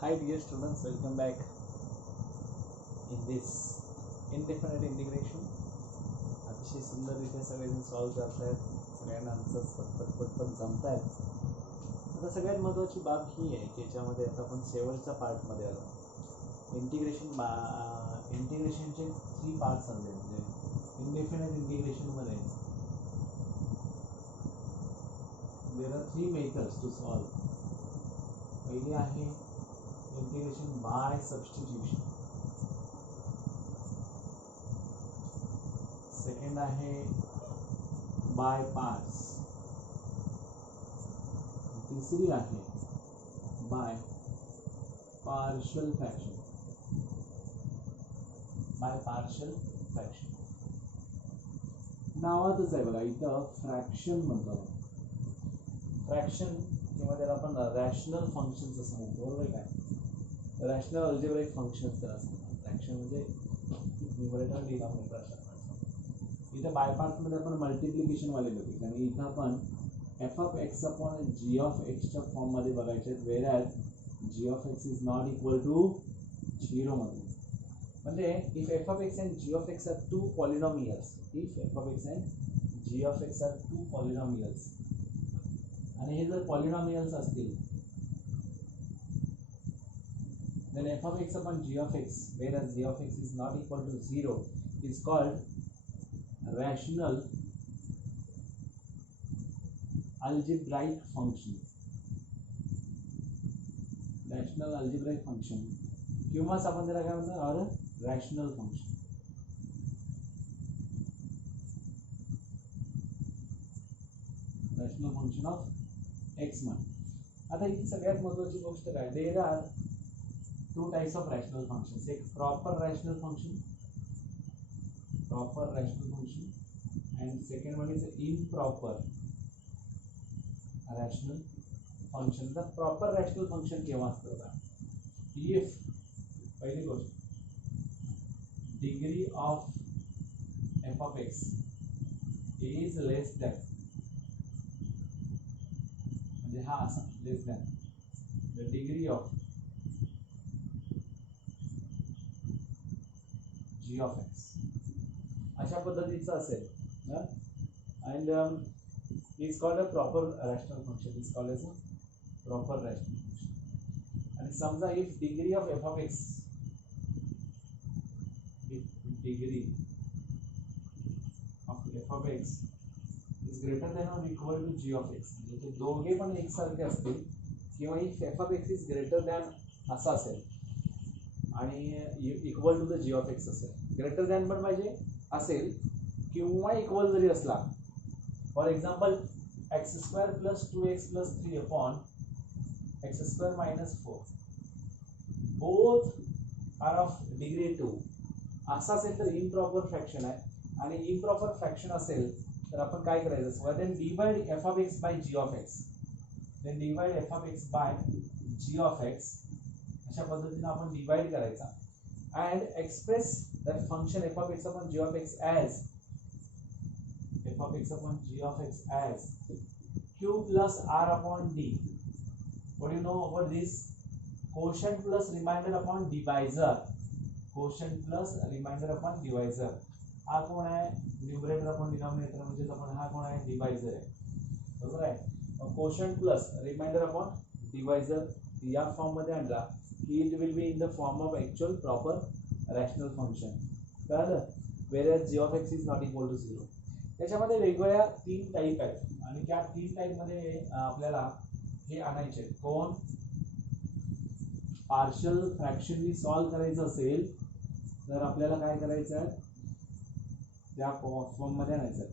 Hi dear students, welcome back in this indefinite integration. अतिशय सुंदररित्या सगळेजण solve करत आहेत, सगळ्यांना आन्सर्स पटपट जमत आहेत. आता सगळ्यात महत्त्वाची बाब ही आहे की याच्यामध्ये आता आपण शेवटच्या पार्टमध्ये आलो. इंटिग्रेशनचे 3 पार्ट्स आले. म्हणजे इंडेफिनाइट इंटिग्रेशनमध्ये there are 3 methods to solve. पहिली आहे इंटिग्रेशन बाय सबस्टिट्यूशन. सेकंड आहे बाय पार्ट्स. तिसरी आहे बाय पार्शियल फ्रॅक्शन. नावातच आहे बघा, इथं फ्रॅक्शन म्हणतो. फ्रॅक्शन किंवा त्याला आपण रॅशनल फंक्शन्स असं म्हणतो, बरोबर आहे काय? रॅशनल अल्जेब्राइक फंक्शन्स त्याला असं म्हणतात. फ्रॅक्शन म्हणजे न्यूमरेटर डिनॉमिनेटर अशा. इथं बाय पार्ट्समध्ये आपण मल्टिप्लिकेशन वाले बघितले आणि इथं आपण F of X upon G of एक्सच्या फॉर्ममध्ये बघायचे आहेत. Where as G of X is not equal to 0 मध्ये. म्हणजे if F of X and G of X are 2 polynomials, if F of X and G of X are 2 polynomials आणि हे जर polynomials असतील, then f of x upon g of x, whereas g of x is not equal to 0, is called rational algebraic function. Rational algebraic function किंवा आपण त्याला काय म्हणतो, और rational function. Rational function of x म्हण. आता इथे सगळ्यात महत्त्वाची गोष्ट काय, there are 2 types of rational functions. एक proper rational function and second one is improper rational function. The proper rational function केव्हा असतं बघा, if पहिली गोष्ट degree of f of x is less than, म्हणजे हा असा less than the degree of g of x अशा पद्धतीचं असेल ना, and is called a proper rational function. is called as a proper rational function. आणि समजा if degree of f of x, if degree of f of x is greater than or equal to g of x, म्हणजे दोघे पण एकसारखे असतील, किंवा if f of x is greater than असा असेल आणि equal to the g of x असेल. ग्रेटर दॅन पण पाहिजे असेल किंवा इक्वल जरी असला, for example x square plus 2x plus 3 upon x square minus 4 both are of degree 2 असं असेल तर इम्प्रॉपर फ्रॅक्शन आहे. आणि इम्प्रॉपर फ्रॅक्शन असेल तर आपण काय करायचं, so then divide f of x by g of x, then divide f of x by g of x. अशा पद्धतीने आपण डिवाइड करायचा and express that function f of x upon g of x as q plus r upon d. What do you know about this? Quotient plus remainder upon divisor. Quotient plus remainder upon divisor. हा कोण आहे, numerator upon denominator, म्हणजे आपण हा कोण आहे, divisor आहे, बरोबर आहे. Quotient plus remainder upon divisor या फॉर्म मध्ये आणला की it will be in the form of actual proper rational function. कळलं? whereas g of x is not equal to 0. त्याच्यामध्ये वेगवेगळ्या 3 टाईप आहेत आणि त्या 3 टाईपमध्ये आपल्याला हे आणायचे. कोण पार्शियल फ्रॅक्शननी सॉल्व करायचं असेल तर आपल्याला काय करायचं आहे, त्या फॉर्ममध्ये आणायचं आहे.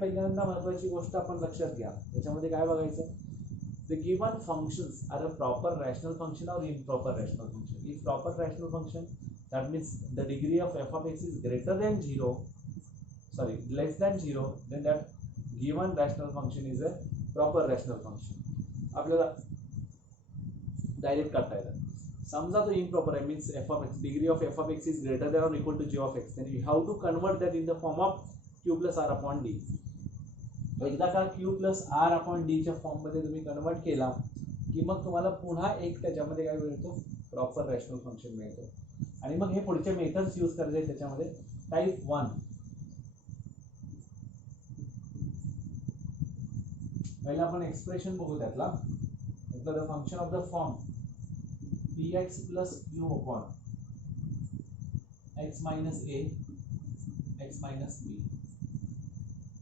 पहिल्यांदा महत्त्वाची गोष्ट आपण लक्षात घ्या, त्याच्यामध्ये काय बघायचं, the given functions are a proper rational function or improper rational function. If proper rational function, that means the degree of f of x is greater than 0, less than 0, then that given rational function is a proper rational function. आपल्याला direct करता येतं. समजा तो improper आहे, means f of x, degree of f of x is greater than or equal to g of x, then we have to convert that in the form of q plus r upon d. एकदा का q plus r upon d च्या form मध्ये तुम्ही convert केला की मग तुम्हाला पुन्हा एक त्याच्यामध्ये काय मिळतो, प्रॉपर रॅशनल फंक्शन मिळतो. आणि मग हे पुढचे मेथड्स यूज करायचे त्याच्यामध्ये. टाईप 1 पहिला आपण एक्सप्रेशन बघू त्यातला. The function of the form px plus q upon x minus a x minus b.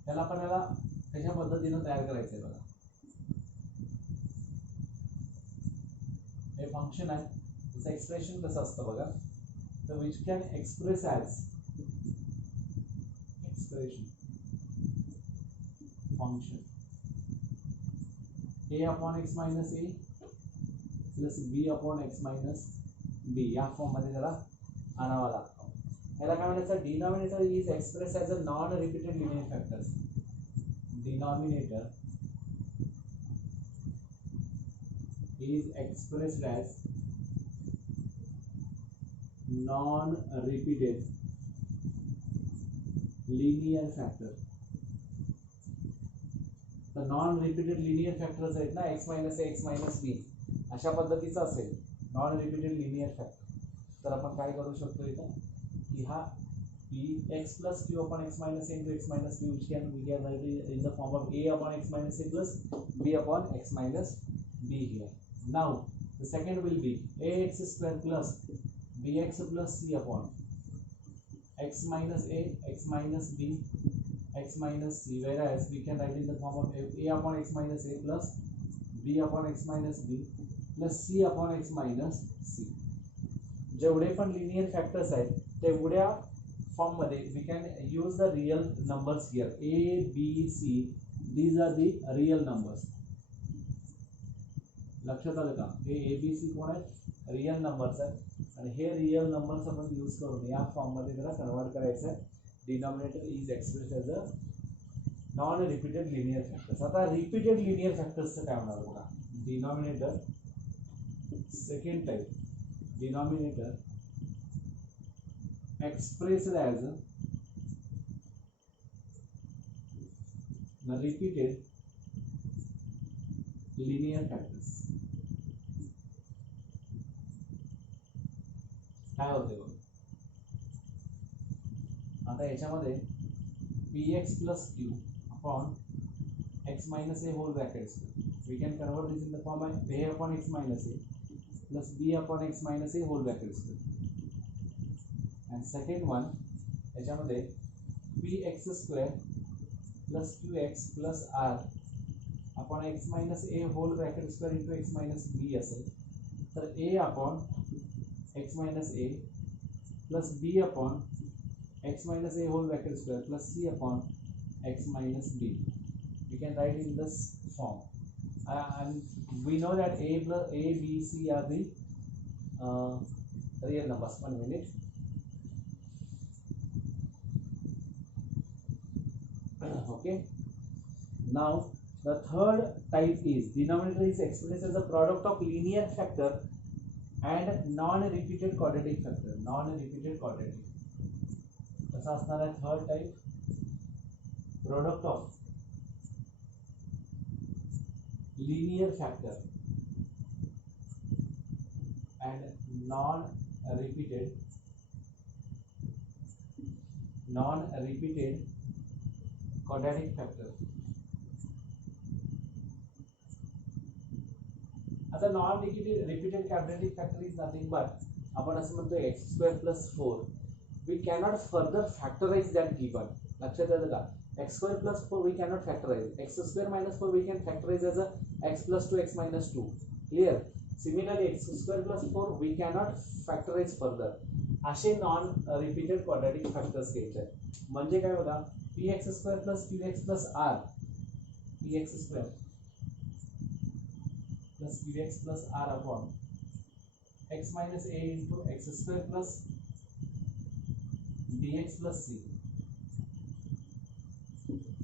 त्याला आपण याला कशा पद्धतीने तयार करायचं आहे बघा. हे फंक्शन आहे, त्याचं एक्सप्रेशन कसं असतं बघा. तर which can express as expression function a upon x minus a plus b upon x minus b या फॉर्म मध्ये त्याला आणावा लागतो. याला काय म्हणायचं, denominator is express as a non repeated linear factors. Denominator is expressed as non repeated linear factor. तर non repeated linear factors आहेत ना, x minus a x minus B, अशा पद्धतीचा असेल नॉन रिपीटेड लिनियर फॅक्टर. तर आपण काय करू शकतो इथं की हा p x plus q upon x minus a into x minus b which can we can write in the form of a upon x minus a plus b upon x minus b here. Now the second will be a x square plus b x plus c upon x minus a x minus b x minus c, whereas we can write in the form of a upon x minus a plus b upon x minus b plus c upon x minus c. जेवढे पण linear factors आहेत तेवढ्या form मध्ये we can use the real numbers here. a b c, these are the real numbers. लक्षात आलं का, हे a b c कोण आहेत, रियल नंबर्स आहेत. आणि हे रियल नंबर्स आपण यूज करून या फॉर्म मध्ये त्याला कन्वर्ट करायचं आहे. Denominator is expressed as a non-repeated linear factors. आता repeated linear factors चं काय होणार बघा. Denominator second type, denominator expressed as the repeated linear factors. काय होते बघा आता याच्यामध्ये px plus q upon x minus a whole bracket square. We can convert this in the form of a upon x minus a plus b upon x minus a whole bracket square. And second one याच्यामध्ये px square plus qx plus r upon x minus a whole bracket square into x minus b असेल. तर a upon x minus a plus b upon x minus a whole bracket square plus c upon x minus b. We can write in this form. And we know that a plus a b c are the real numbers. 1 minute. Okay. Now the third type is denominator is expressed as a product of linear factor and non-repeated quadratic factor. Non-repeated quadratic. कसा असणार आहे third type, product of linear factor and non repeated quadratic factor. आता non repeated quadratic factor is nothing but आपण असं म्हणतो X square plus 4. We cannot further factorize that given. लक्षात आलं का, x square plus 4 we cannot factorize, x square minus 4 we can factorize as a x plus 2 x minus 2. Clear? Similarly x square plus 4 we cannot factorize further. असे non repeated quadratic factors घ्यायचे. म्हणजे काय बघा, px square plus qx plus r, px square plus qx plus r upon x minus a into x square plus dx plus c,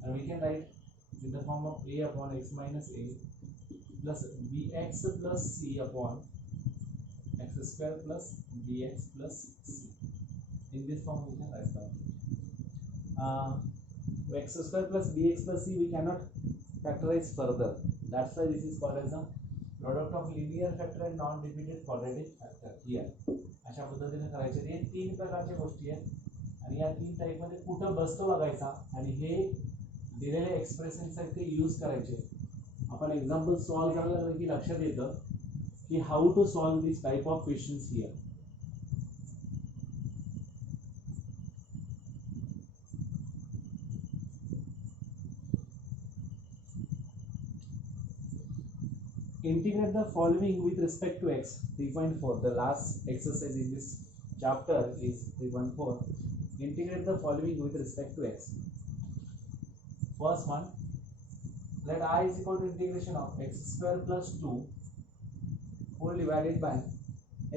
and we can write in the form of a upon x minus a plus bx plus c upon x square plus dx plus c. In this form we can write down x square plus bx plus c we cannot factorize further. That's why this is called as a product of linear factor and non repeated quadratic factor here. अशा पद्धतीने करायचे. हे 3 प्रकारच्या गोष्टी आहेत आणि या 3 टाईपमध्ये कुठं बसतो बघायचा आणि हे दिलेले एक्सप्रेशन्स आहेत ते यूज करायचे. आपण एक्झाम्पल सॉल्व्ह करायला लागलं की लक्षात येतं की how to solve this type of questions here. Integrate the following with respect to x. 3.4. The last exercise in this chapter is 3.4. Integrate the following with respect to x. First one, let I is equal to integration of x square plus 2 whole divided by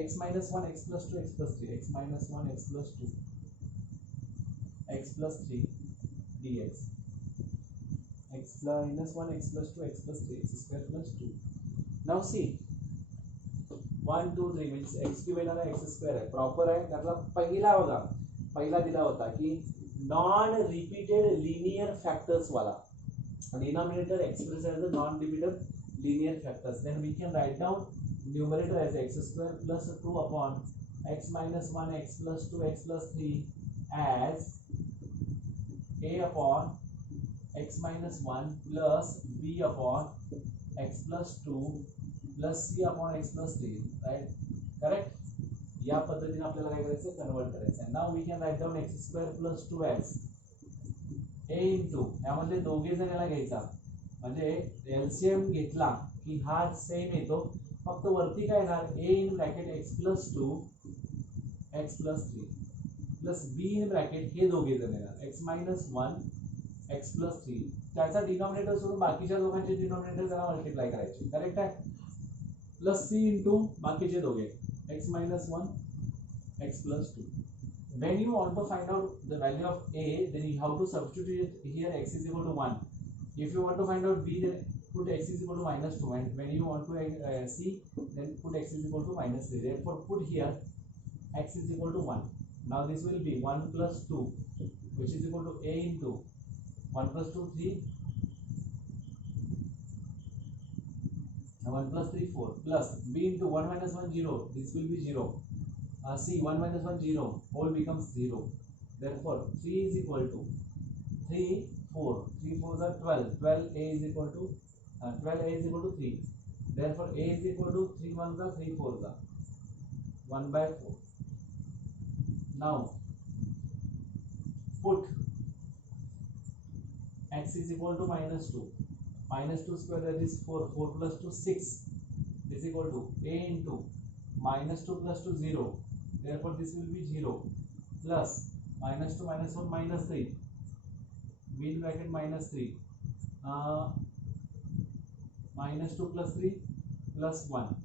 x minus 1 x plus 2 x plus 3 x minus 1 x plus 2 x plus 3 dx x minus 1 x plus 2 x plus 3 x square plus 2. Now see 1 2 3 means x cube येणार आहे x square आहे proper आहे. त्यातला पहिला दिला होता की non repeated linear factors वाला denominator express as a non repeated linear factors. Then we can write down numerator as x square plus 2 upon x minus 1 x plus 2 x plus 3 as a upon x minus 1 plus b upon x plus 2 plus c upon x plus 3, right? Correct? या पद्धतीने आपल्याला काय करायचं convert करायचं. Now we can write down x square plus 2x a into यामध्ये दोघे जण याला घ्यायचा म्हणजे एलसीएम घेतला की हा सेम येतो फक्त वरती काय येणार a in bracket x plus 2 x plus 3 plus b in bracket हे दोघे जण येणार x मायनस 1 x प्लस 3 त्याचा डिनॉमिनेटर सोडून बाकीच्या दोघांचे डिनॉमिनेटर त्याला मल्टिप्लाय करायचे. करेक्ट आहे. प्लस c इंटू बाकीचे दोघे x minus 1 x plus 2. When you want to find out the value of a, then you have to substitute here x is equal to 1. If you want to find out b, then put x is equal to minus 2. And when you want to c, then put x is equal to minus 3. Therefore, put here x is equal to 1. Now this will be 1 plus 2, which is equal to a into 1 plus 2 3. 1 plus 3 4 plus b into 1 minus 1 0, this will be 0. C 1 minus 1 0, whole becomes 0. Therefore 3 is equal to 3 4 3 4s are 12. 12 a is equal to 12 a is equal to 3. Therefore a is equal to 3 1s are 3 4s are 1 by 4. Now put x is equal to minus 2. Minus 2 square, that is 4. 4 plus 2 6 is equal to a into minus 2 plus 2 0. Therefore this will be 0 plus minus 2 minus 1 minus 3. B in bracket minus 3. Minus 2 plus 3 plus 1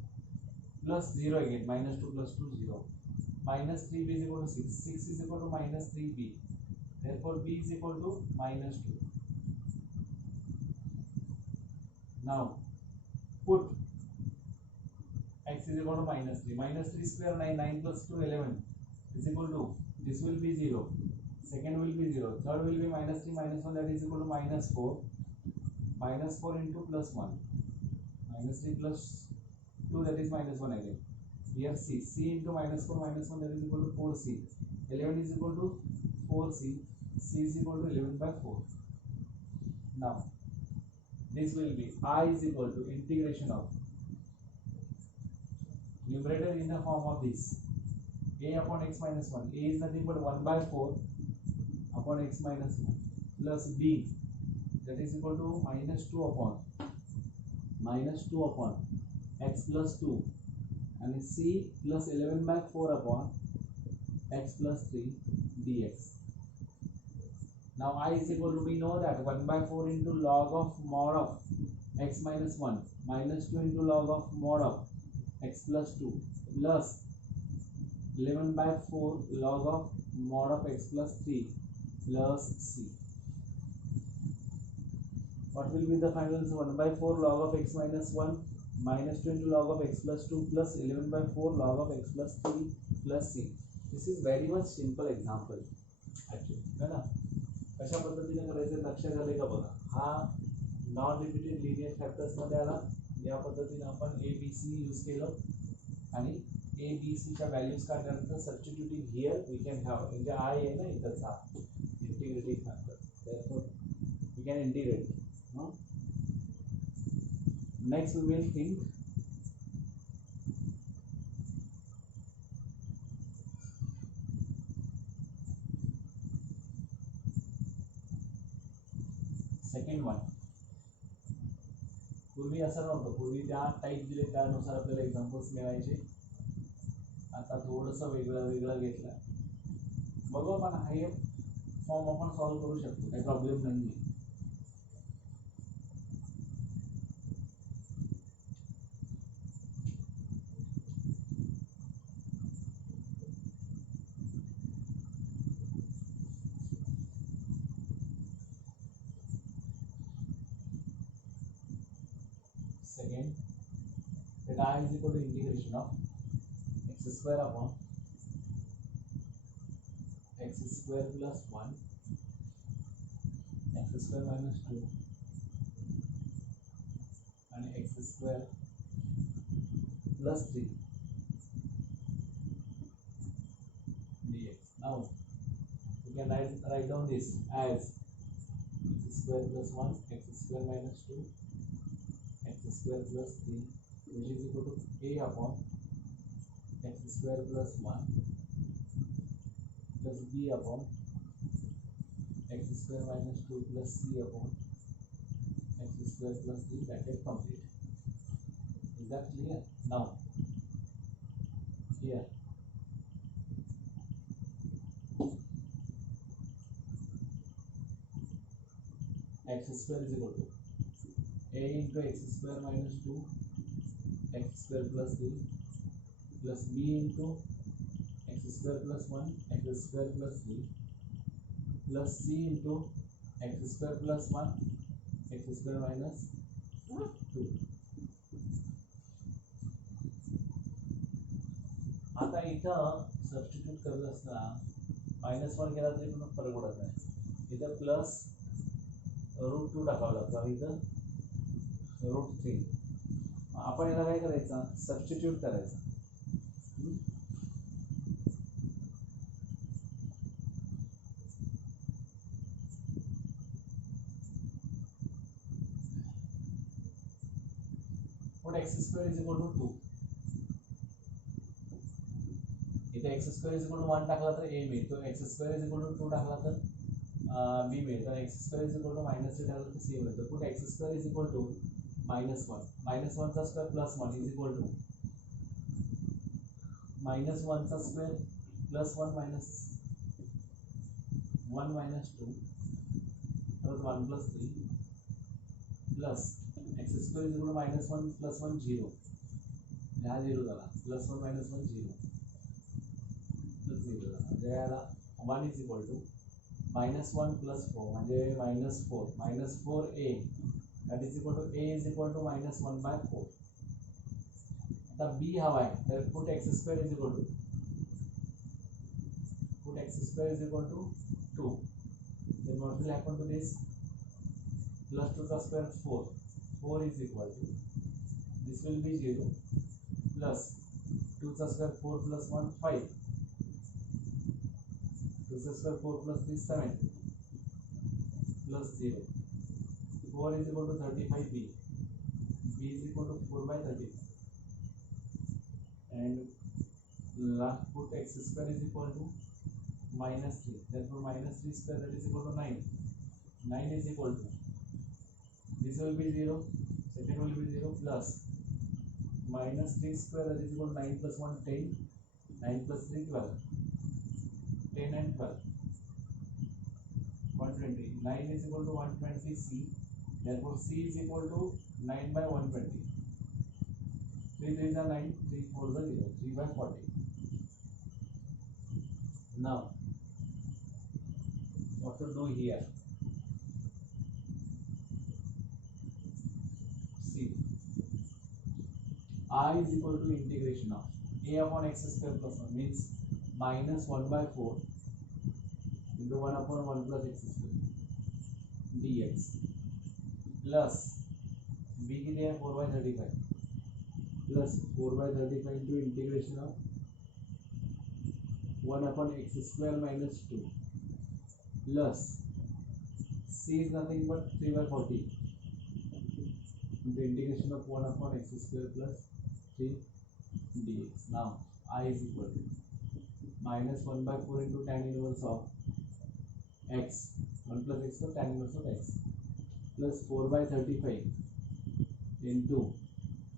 plus 0 again. Minus 2 plus 2 0. Minus 3b is equal to 6. 6 is equal to minus 3b. Therefore b is equal to minus 2. Now put x is equal to minus 3. Minus 3 square 9. 9 plus 2 11 is equal to, this will be 0. Second will be 0. Third will be minus 3 minus 1, that is equal to minus 4. Minus 4 into plus 1. Minus 3 plus 2, that is minus 1 again. Here c. C into minus 4 minus 1, that is equal to 4c. 11 is equal to 4c. C is equal to 11 by 4. Now this will be I is equal to integration of numerator in the form of this a upon x minus 1. A is nothing but 1 by 4 upon x minus 1 plus b, that is equal to minus 2 upon x plus 2 and c plus 11 by 4 upon x plus 3 dx. Now I is equal to, we know that 1 by 4 into log of mod of x minus 1 minus 2 into log of mod of x plus 2 plus 11 by 4 log of mod of x plus 3 plus c. What will be the final answer? 1 by 4 log of x minus 1 minus 2 into log of x plus 2 plus 11 by 4 log of x plus 3 plus c. This is very much simple example actually, है ना. कशा पद्धतीने करायचं लक्षात आले का बघा. हा नॉन रिपीटेड लिनियर फॅक्टर्स मध्ये आला या पद्धतीने आपण ए बी सी यूज केलं आणि ए बी सीच्या व्हॅल्यूज काढल्यानंतर substituting here we can have म्हणजे आय आहे ना इथंच हा integrating factor therefore we can integrate. Next we will think second one. पूर्वी असं नव्हतं, पूर्वी त्या टाईप दिले त्यानुसार आपल्याला एक्झाम्पल्स मिळायचे. आता थोडंसं वेगळं घेतलं. बघू आपण हे फॉर्म आपण सॉल्व्ह करू शकतो, काही प्रॉब्लेम नाही. Second, that I is equal to integration of x square upon x square plus 1 x square minus 2 and x square plus 3 dx. Now we can write down this as x square plus 1 x square minus 2 x square plus 3 which is equal to a upon x square plus 1 plus b upon x square minus 2 plus c upon x square plus 3 bracket complete. Is that clear? Now here x square is equal to a into x square minus 2 x square plus 3 plus b into x square plus 1 x square plus 3 plus c into x square plus 1 x square minus 2. आता इथं substitute करत असताना -1 केला तरी पण फरक पडत नाही. इथं प्लस √2 टाकावं लागतं आणि इथं √3. आपण याला काय करायचं, सबस्टिट्यूट करायचं. Put x square is equal to 2. इथे x square is equal to 1 टाकला तर a मिळतो, x square is equal to 2 टाकला तर b मिळतो, x square is equal to -3 टाकला तर c मिळतो. Put x square is equal to -1. -1 चा square plus 1 is equal to -1 चा स्क्वेअर प्लस 1 minus 1 minus 2 परत 1 plus 3 plus x square is equal to -1 plus 1 0. हा 0 झाला, प्लस 1 minus 1 0 प्लस 0 झाला. ज्याला 1 is equal to -1 plus 4 म्हणजे -4 -4a that is equal to a is equal to -1 by 4. आता b हवा आहे तर put x square is equal to to 2. Then what will happen to this? Plus 2 का square 4. 4 is equal to this will be 0 plus 2 का square 4 plus 1 5. 2 का square 4 plus 3 7 plus 0. 4 is equal to 35b. b is equal to 4 by 35. And last put x square is equal to -3. Therefore -3 square that is equal to 9. 9 is equal to this will be 0. Second will be 0 plus -3 square that is equal to 9 plus 1 10. 9 plus 3 12. 10 and 12 120. 9 is equal to 120 c. Therefore c is equal to 9 by 120. 3 3 are 9, 3 4 are 0, 3 by 40. Now what to do here? See, I is equal to integration of a upon x square plus 1 means -1 by 4 into 1 upon 1 plus x square dx plus B किती आहे 4/35 plus 4/35 into integration of 1/x² minus 2 plus c is nothing but 3/40 into integration of 1/x² plus 3 dx. Now I is equal to minus 1/4 into tan inverse of x, 1 plus x, so tan inverse of x, plus 4/35 into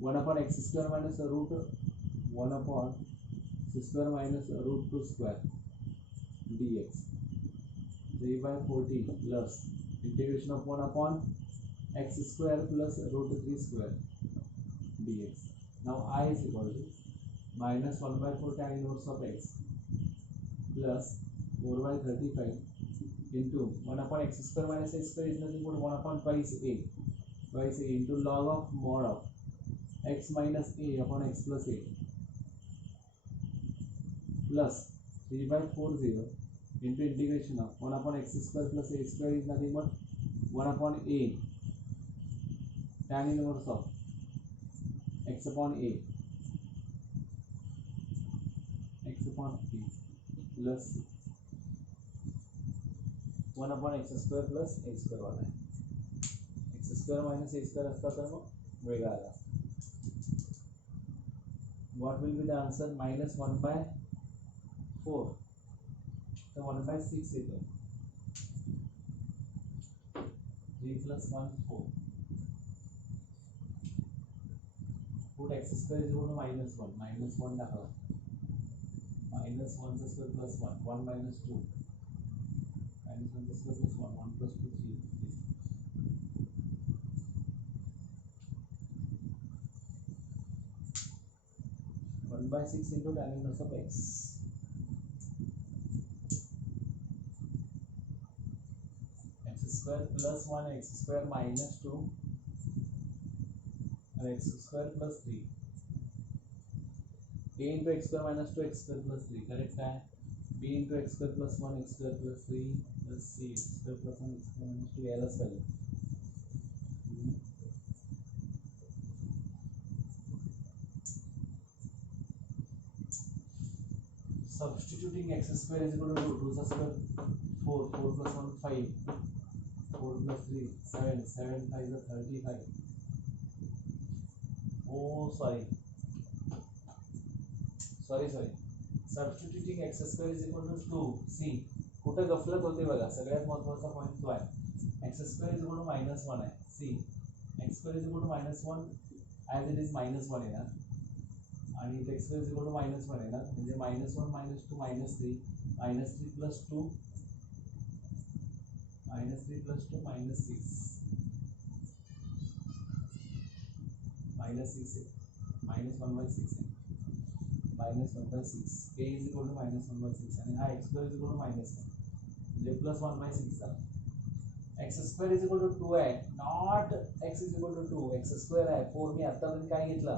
1/x² minus root 1/x² minus root 2 square dx, 3/40 plus integration of 1/x² plus root 3 square dx. Now I is equal to minus 1/4 tan inverse of x plus 4/35 into 1/x² minus x² is nothing but 1/twice a into log of mod of x minus a upon x plus a plus 3/40 into integration of 1/x² plus a² is nothing but 1/a tan inverse of x upon a plus 1/x² plus a² वाला है x² minus a² असता तर मग वेगळा आला. What will be the answer? minus 1/4 तर 1/6 येतो. 3 plus 1 4. Put x² is equal to minus 1 टाकला minus 1 square plus 1 1 minus 2 minus 1 square plus 1 1 plus 2 3 1/6 into tan inverse of x x² plus 1 x² minus 2 and x² plus 3 a into x² minus 2 x² plus 3 correct है. b into x² plus 1 x² plus 3 plus c x² plus 1 x² minus 2 यालाच पाहिजे. Substituting x² is equal to 2 square 4 4 plus 1 5 4 plus 3 7 7 5 is 35. Oh sorry substituting x² is equal to 2 c कुठे गफलत होते बघा सगळ्यात महत्त्वाचा point तो आहे. x² is equal to minus 1 आहे c x² is equal to minus 1 as it is minus 1 येणार आणि x² is equal to minus 1 येणार म्हणजे minus 1 minus 2 minus 3 minus 3 plus 2 minus 3 plus 2 minus 6 minus 6 है minus 1/6 है minus 1/6 a is equal to minus 1/6 आणि हा x² is equal to minus 1 म्हणजे plus 1/6 झाला. x² is equal to 2 आहे not x is equal to 2 x² आहे 4 मी आतापर्यंत काय घेतला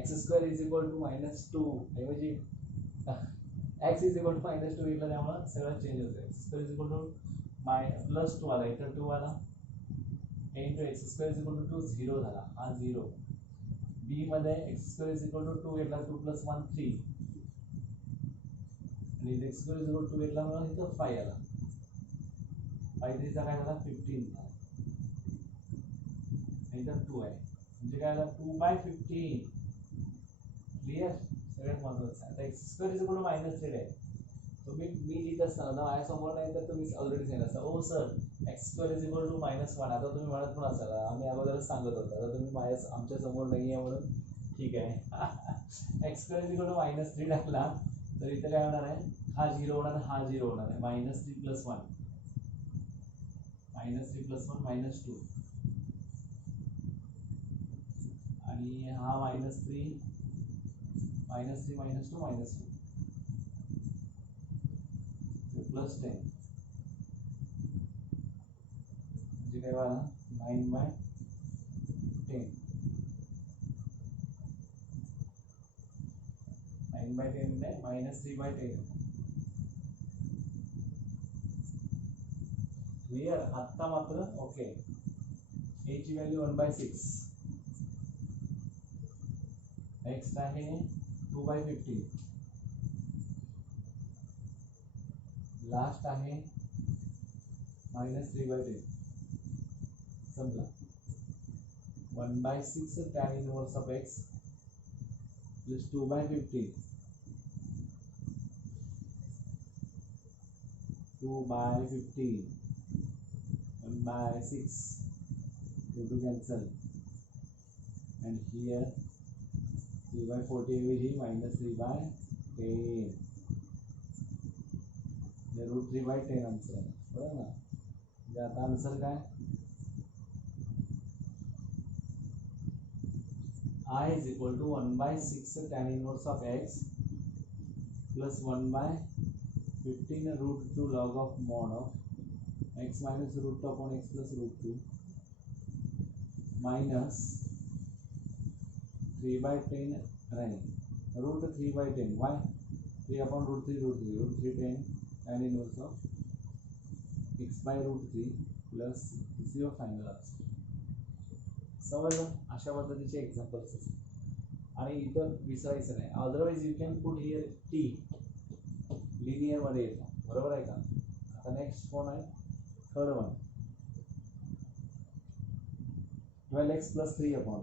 x² is equal to minus 2 ऐवजी x is equal to minus 2 घेतला त्यामुळे सगळं चेंज होतं. x² is equal to plus 2 आला इथं 2 आला a into x² is equal to 2 0 झाला हा 0 b मध्ये x² is equal to 2 घेतला 2 plus 1 3 आणि x² is equal to 2 घेतला म्हणून इथं 5 आला 5 3 चा काय झाला 15 झाला आणि इथं 2 आहे म्हणजे काय झाला 2/15 क्लियर. सगळ्यात महत्त्वाचं आता x² is equal to minus 3 आहे तुम्ही मी लिहित असताना माझ्या समोर नाही तर तुम्ही ऑलरेडी सांगितलं असता ओ sir x² is equal to minus 1 आता तुम्ही म्हणत पण असाल आम्ही अगोदरच सांगत होतो आता तुम्ही आमच्या समोर नाही आहे म्हणून ठीक आहे. x² is equal to minus 3 टाकला तर इथं काय होणार आहे हा 0 होणार हा 0 होणार आहे minus 3 plus 1 minus 2 आणि हा minus 3 minus 2 minus 2 plus 10 म्हणजे काय झालं 9/10 9/10 नाही minus 3/10 क्लियर. आत्ता मात्र ओके a ची व्हॅल्यू 1/6 नेक्स्ट आहे 2/15, लास्ट आहे -3/10. संपला. 1/6 tan inverse of x plus 2/15, 2/15, 1/6, 2 to cancel, and here 3/40 ऐवजी -3/10. हे √3/10 आन्सर आहे, बरोबर ना. म्हणजे आता आन्सर काय, I is equal to 1/6 tan inverse of x plus 1/15 √2 log of mod of x minus √2 upon x plus √2 minus 3/10 नहीं √3/10. why 3 upon √3 10 tan inverse of x by √3 plus 0 final answer. समजलं. अशा पद्धतीचे एक्झाम्पल्स असतात आणि इथं विसरायचं नाही. Otherwise you can put here T, linear मध्ये येतो, बरोबर आहे का. आता नेक्स्ट कोण आहे, third one. 12x plus 3 upon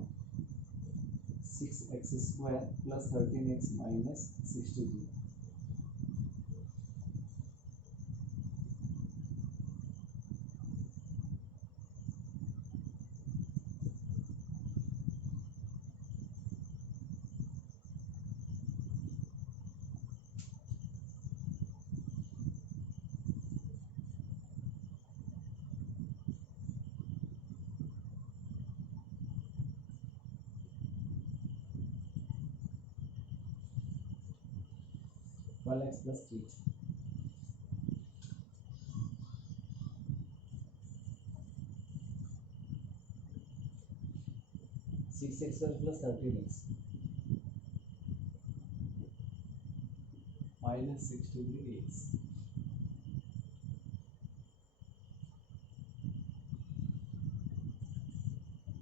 6x square plus 13x minus 63. 12x plus 3. 6x plus 13x minus 63x.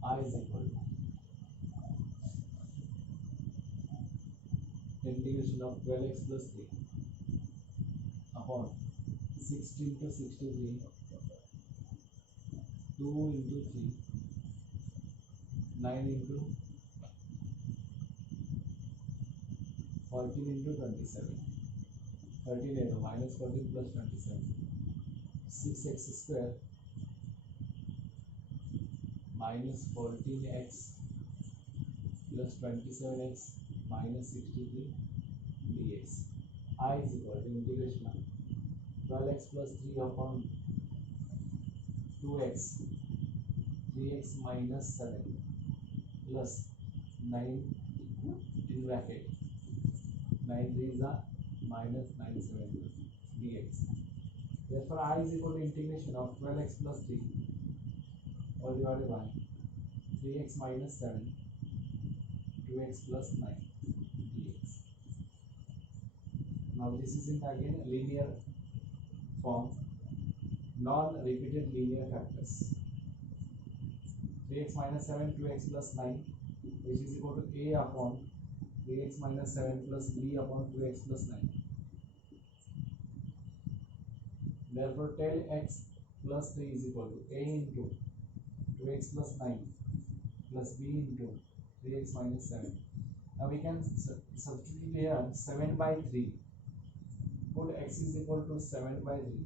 I is equal to integration of 12x plus 3 upon 16 to 63, 2 into 3, 9 into 14 into 27, 13 into minus 14 plus 27, 6x square minus 14x plus 27x minus 63 dx. I is equal to integration of 12x plus 3 upon 2x, 3x minus 7 plus 9 in bracket, 9 3s are minus 97 dx. Therefore, I is equal to integration of 12x plus 3 all divided by 3x minus 7, 2x plus 9 dx. Now this is in again linear form, non-repeated linear factors. 3x minus 7, 2x plus 9, which is equal to a upon 3x minus 7 plus b upon 2x plus 9. Therefore, tell x plus 3 is equal to a into 2x plus 9 plus b into 3x minus 7. Now we can substitute here 7 by 3. Put x is equal to 7 by 3.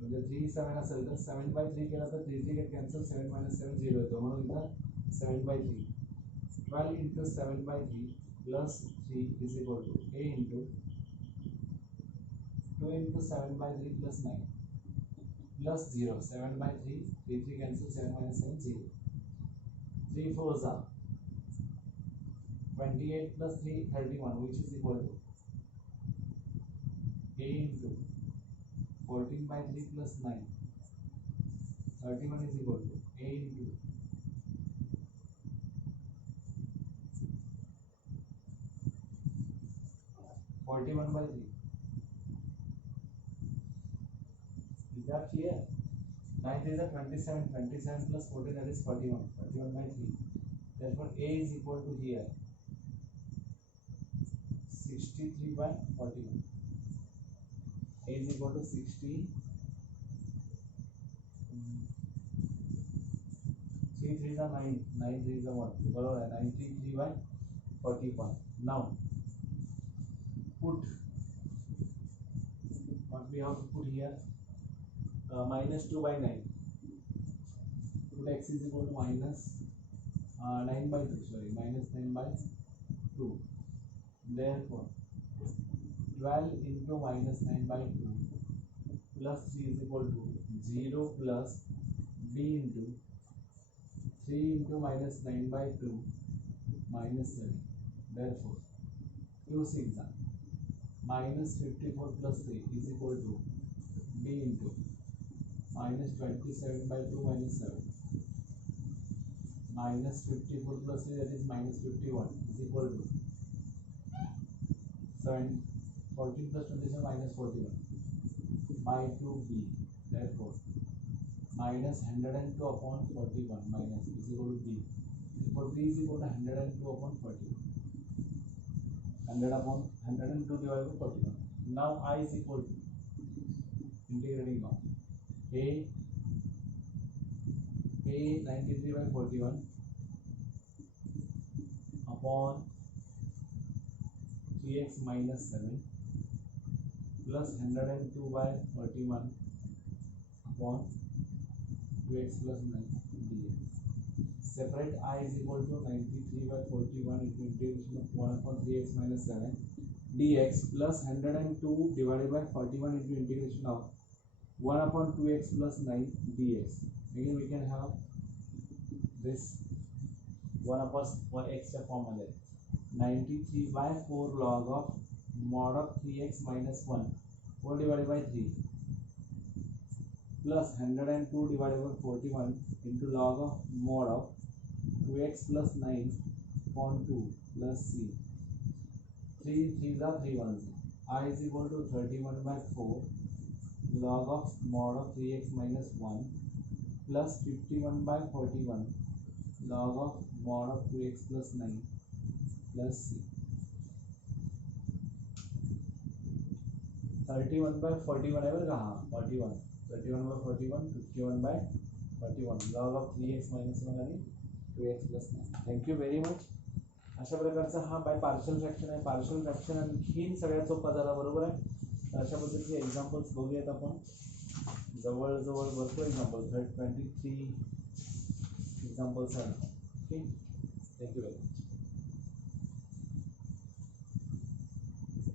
म्हणजे 3 7 असेल तर 7 by 3 केला तर 3 3 get cancel, 7 minus 7 0 येतो, म्हणून इथं 7 by 3. 12 into 7 by 3 plus 3 is equal to a into 2 into 7 by 3 plus 9 plus 0. 7 by 3, 3 3 cancel, 7 minus 7 0. 3 4s are 28 plus 3 31, which is equal to a into 14 by 3 plus 9, 31 is equal to a into 41 by 3. Is that clear? 9 is a 27, 27 plus 14, that is 41, 41 by 3. Therefore, a is equal to here 63 by 41. A is equal to 60. 3 3 is 9, 9 3 is 1. बरोबर है, 93 by 41. Now put what we have to put here, minus 2 by 9. Put x is equal to minus 9 by 2, sorry, minus 9 by 2. Therefore 12 into minus 9 by 2 plus 3 is equal to 0 plus b into 3 into minus 9 by 2 minus 7. Therefore q 6 minus 54 plus 3 is equal to b into minus 27 by 2 minus 7 minus 54 plus 3, that is minus 51, is equal to 7, 14 plus 27 minus 41 by 2b. Therefore minus 102 upon 41 minus is equal to b. Therefore b is equal to 102 upon 41. 100 upon 102 divided by 41. Now I is equal to integrating now a 93 by 41 upon 3x minus 7 plus 102 by 41 upon 2x plus 9 dx. Separate I is equal to 93 by 41 into integration of 1 upon 3x minus 7 dx plus 102 divided by 41 into integration of 1 upon 2x plus 9 dx. Again we can have this 1 upon 1x form of it. 93 by 4 log of mod of 3x minus 1 4 divided by 3 plus 102 divided by 41 into log of mod of 2x plus 9 upon 2 plus c. 3 3s are 3 1s. I is equal to 31 by 4 log of mod of 3x minus 1 plus 51 by 41 log of mod of 2x plus 9 plus c. 31 by 41 ever कहाँ 41 31 by 41 51 by 41 log of 3x minus 1 आणि 2x plus 9. Thank you very much. अशा प्रकारचा हा by partial fraction आहे. Partial fraction आणखीन सगळ्यात सोपा झाला, बरोबर आहे. अशा पद्धतीचे एक्झाम्पल्स बघूयात आपण. जवळजवळ भरपूर एक्झाम्पल्स 23 एक्झाम्पल्स आहेत. Okay, thank you very much.